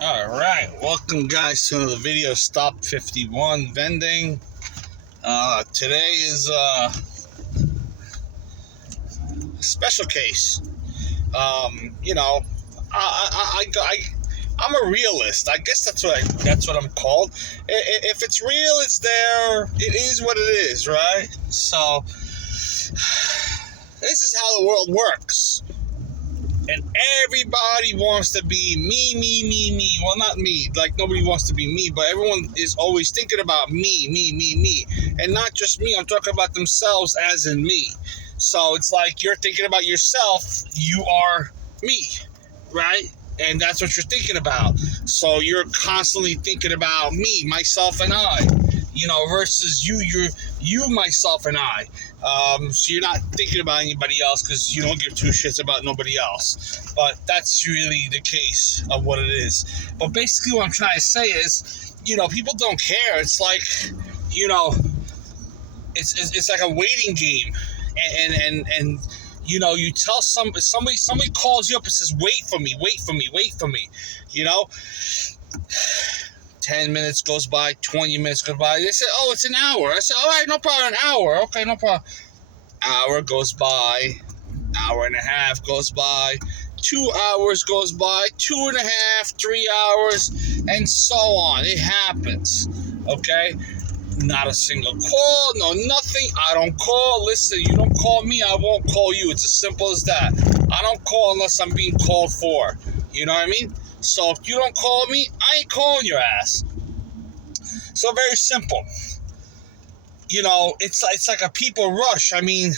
All right, welcome guys to another video. Stop 51 vending. Today is a special case. You know, I'm a realist. I guess that's what I'm called. If it's real, it's there. It is what it is, right? So this is how the world works. And everybody wants to be me. Well, not me. Like, nobody wants to be me, but everyone is always thinking about me. And not just me. I'm talking about themselves as in me. So it's like you're thinking about yourself. You are me, right? And that's what you're thinking about. So you're constantly thinking about me, myself, and I. Versus you, myself, and I. So you're not thinking about anybody else because you don't give two shits about nobody else. But that's really the case of what it is. But basically what I'm trying to say is, people don't care. It's like, it's like a waiting game. And you tell somebody calls you up and says, wait for me. 10 minutes goes by, 20 minutes goes by. They say, oh, it's an hour. I said, all right, no problem, an hour. Okay, no problem. Hour goes by, hour and a half goes by, 2 hours goes by, 2.5, 3 hours, and so on. It happens, okay? Not a single call, no nothing. I don't call. Listen, you don't call me, I won't call you. It's as simple as that. I don't call unless I'm being called for. You know what I mean? So if you don't call me, I ain't calling your ass. So very simple. It's like a people rush. I mean,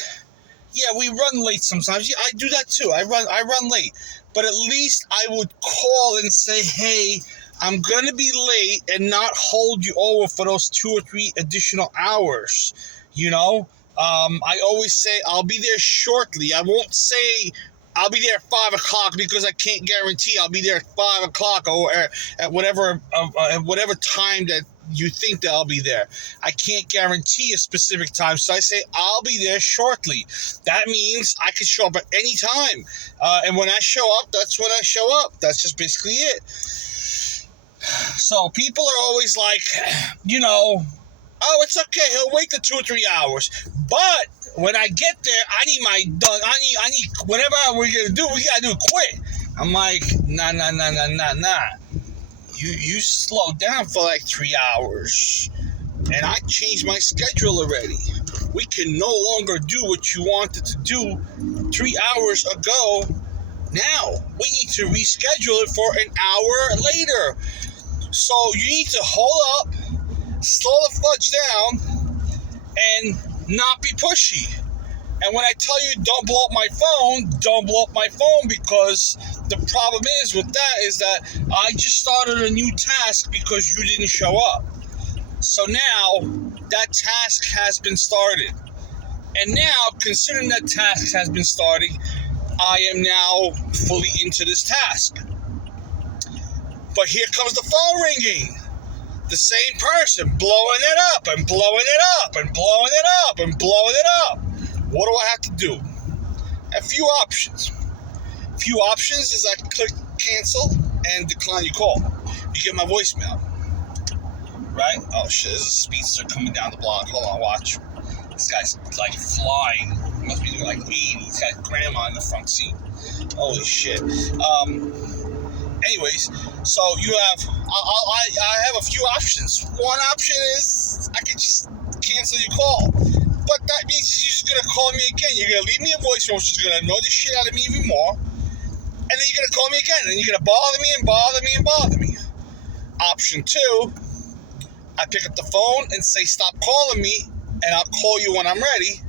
yeah, we run late sometimes. Yeah, I do that too. I run late. But at least I would call and say, hey, I'm going to be late and not hold you over for those 2 or 3 additional hours. I always say I'll be there shortly. I won't say I'll be there at 5 o'clock because I can't guarantee I'll be there at 5 o'clock or at whatever time that you think that I'll be there. I can't guarantee a specific time, so I say I'll be there shortly. That means I can show up at any time. And when I show up, that's when I show up. That's just basically it. So people are always like, oh, it's okay. He'll wait the 2 or 3 hours. But when I get there, I need whatever we're going to do, we got to do quick. I'm like, nah. You slowed down for like 3 hours. And I changed my schedule already. We can no longer do what you wanted to do 3 hours ago. Now, we need to reschedule it for an hour later. So you need to hold up, slow the fudge down, and not be pushy. And when I tell you don't blow up my phone because the problem is with that is that I just started a new task because you didn't show up. So now that task has been started. And now, considering that task has been started, I am now fully into this task. But here comes the phone ringing. The same person blowing it up and blowing it up and blowing it up and blowing it up. What do I have to do? A few options. Is I click cancel and decline your call. You get my voicemail. Right? Oh shit, there's a speedster coming down the block. Hold on, watch. This guy's like flying. He must be doing like 80. He's got grandma in the front seat. Holy shit. Anyways, so you have, I have a few options. One option is I can just cancel your call. But that means you're just going to call me again. You're going to leave me a voicemail, which is going to annoy the shit out of me even more. And then you're going to call me again. And you're going to bother me. Option 2, I pick up the phone and say, stop calling me, and I'll call you when I'm ready,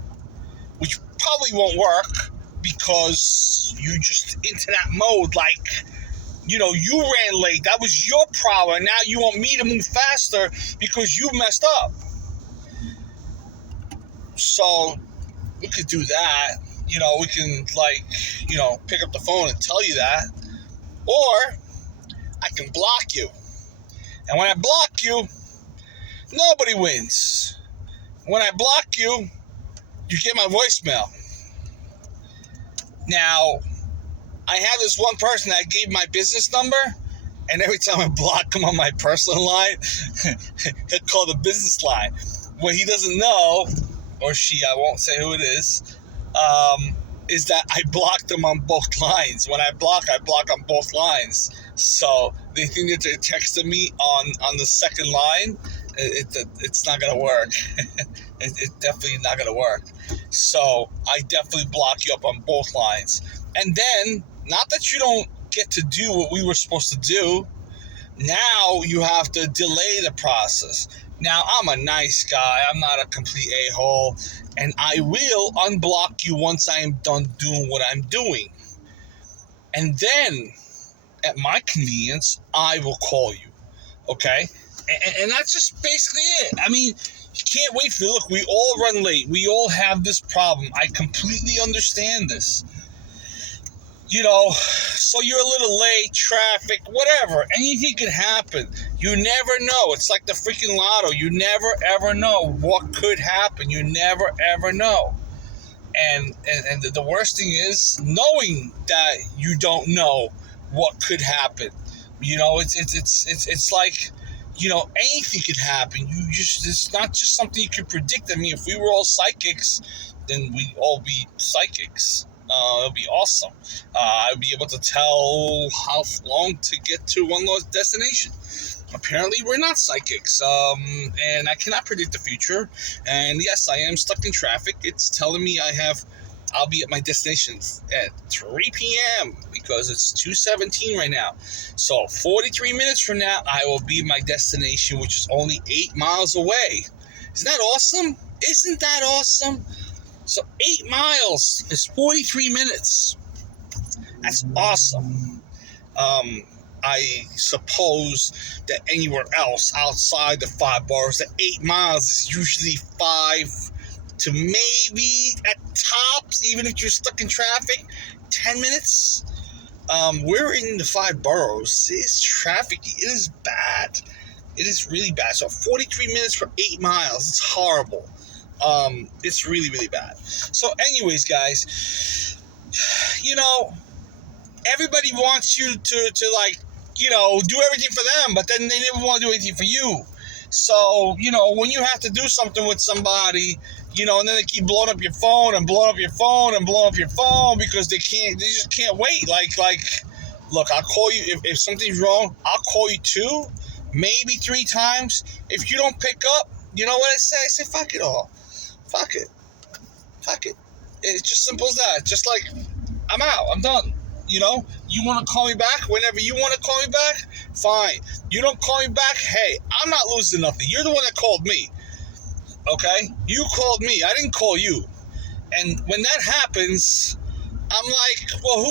which probably won't work because you just into that mode like, you ran late. That was your problem. Now you want me to move faster because you messed up. So we could do that. We can pick up the phone and tell you that. Or I can block you. And when I block you, nobody wins. When I block you, you get my voicemail. Now, I had this one person that gave my business number, And every time I block him on my personal line, he'll call the business line. What he doesn't know, or she, I won't say who it is that I blocked them on both lines. When I block on both lines. So they think that they're texting me on the second line. It's not going to work. It's definitely not going to work. So I definitely block you up on both lines. And then, not that you don't get to do what we were supposed to do, now you have to delay the process. Now, I'm a nice guy. I'm not a complete a-hole. And I will unblock you once I am done doing what I'm doing. And then, at my convenience, I will call you. Okay? And that's just basically it. I mean, you can't wait for it. Look, we all run late. We all have this problem. I completely understand this. You know, so you're a little late, traffic, whatever. Anything can happen. You never know. It's like the freaking lotto. You never, ever know what could happen. You never, ever know. And the worst thing is knowing that you don't know what could happen. You know, it's like, you know, anything could happen. It's not just something you can predict. I mean, if we were all psychics, then we'd all be psychics. It'll be awesome. I'll be able to tell how long to get to one destination. Apparently, we're not psychics, and I cannot predict the future. And yes, I am stuck in traffic. It's telling me I'll be at my destination at 3 p.m. because it's 2:17 right now. So 43 minutes from now, I will be at my destination, which is only 8 miles away. Isn't that awesome? Isn't that awesome? So 8 miles is 43 minutes. That's awesome. I suppose that anywhere else outside the 5 boroughs, the 8 miles is usually 5 to maybe at tops, even if you're stuck in traffic, 10 minutes. We're in the 5 boroughs. It's traffic. It is bad. It is really bad. So 43 minutes for 8 miles. It's horrible. It's really, really bad. So anyways, guys, you know, everybody wants you to like, you know, do everything for them, but then they never want to do anything for you. So, you know, when you have to do something with somebody, you know, and then they keep blowing up your phone and blowing up your phone and blowing up your phone because they just can't wait. Like, look, I'll call you if something's wrong. I'll call you 2, maybe 3 times. If you don't pick up, you know what I say? I say, fuck it all. Fuck it. It's just simple as that. Just like, I'm out. I'm done. You know, you want to call me back whenever you want to call me back? Fine. You don't call me back? Hey, I'm not losing nothing. You're the one that called me. Okay? You called me. I didn't call you. And when that happens, I'm like, well,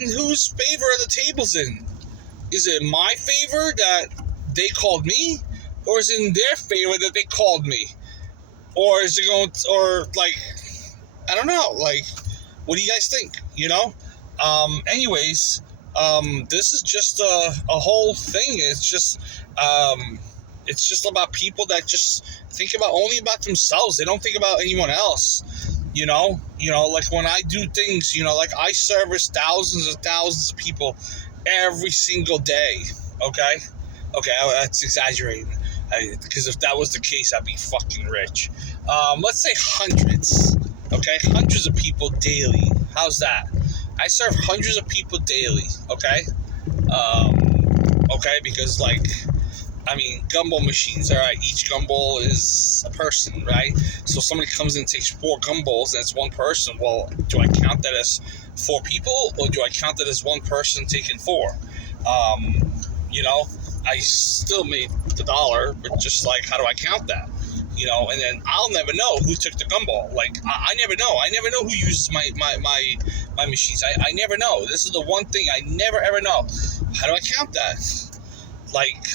in whose favor are the tables in? Is it my favor that they called me? Or is it in their favor that they called me? Or is it going to, or like, I don't know. Like, what do you guys think? You know? Anyways, this is just a whole thing. It's just about people that just think only about themselves. They don't think about anyone else. You know, like when I do things, you know, like I service thousands and thousands of people every single day. Okay, that's exaggerating. Because if that was the case, I'd be fucking rich. Let's say hundreds. Okay, hundreds of people daily. How's that? I serve hundreds of people daily, okay? Because, like, I mean, gumball machines, all right? Each gumball is a person, right? So somebody comes in and takes 4 gumballs, and it's one person. Well, do I count that as 4 people, or do I count that as one person taking 4? You know, I still made the dollar, but just, like, how do I count that? You know, and then I'll never know who took the gumball. Like, I never know. I never know who uses my machines. I never know. This is the one thing I never, ever know. How do I count that? Like,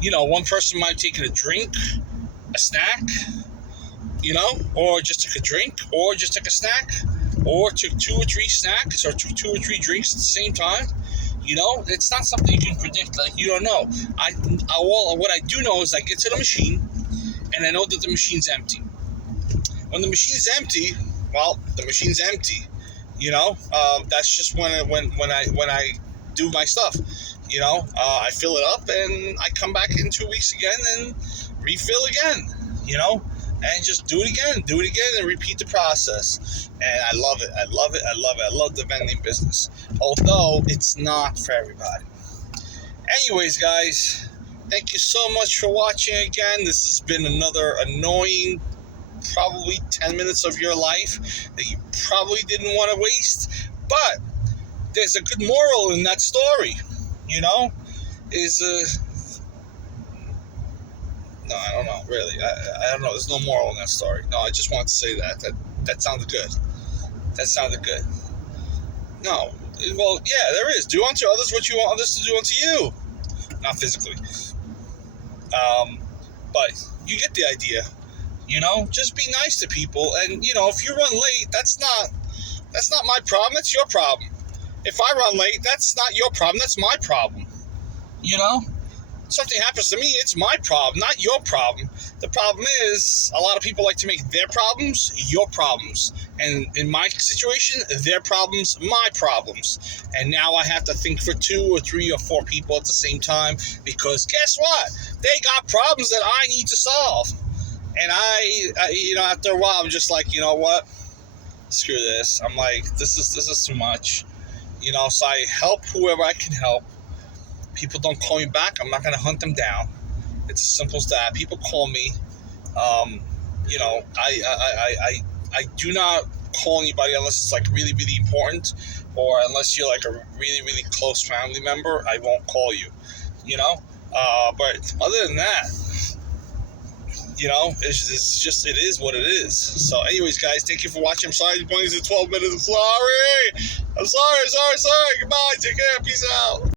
you know, one person might have taken a drink, a snack, you know, or just took a drink, or just took a snack, or took 2 or 3 snacks, or took 2 or 3 drinks at the same time. You know, it's not something you can predict. Like, you don't know. What I do know is I get to the machine, and I know that the machine's empty. When the machine's empty, well, the machine's empty. You know, that's just when I do my stuff. I fill it up and I come back in 2 weeks again and refill again, and just do it again, and repeat the process. And I love it. I love the vending business, although it's not for everybody. Anyways, guys, thank you so much for watching again. This has been another annoying, probably 10 minutes of your life that you probably didn't want to waste, but there's a good moral in that story, no, I don't know, really. I don't know. There's no moral in that story. No, I just wanted to say that sounded good. That sounded good. No, well, yeah, there is. Do unto others what you want others to do unto you. Not physically. But you get the idea. Just be nice to people. And, if you run late, that's not my problem. That's your problem. If I run late, that's not your problem. That's my problem. Something happens to me, it's my problem, not your problem. The problem is, a lot of people like to make their problems your problems. And in my situation, their problems, my problems. And now I have to think for 2 or 3 or 4 people at the same time, because guess what? They got problems that I need to solve. And I after a while, I'm just like, you know what? Screw this. I'm like, this is too much. So I help whoever I can help. People don't call me back, I'm not going to hunt them down. It's as simple as that. People call me. I do not call anybody unless it's like really, really important, or unless you're like a really, really close family member. I won't call you. But other than that, it's just, it is what it is. So anyways, guys, thank you for watching. I'm sorry to bring you to 12 minutes. I'm sorry. Goodbye. Take care. Peace out.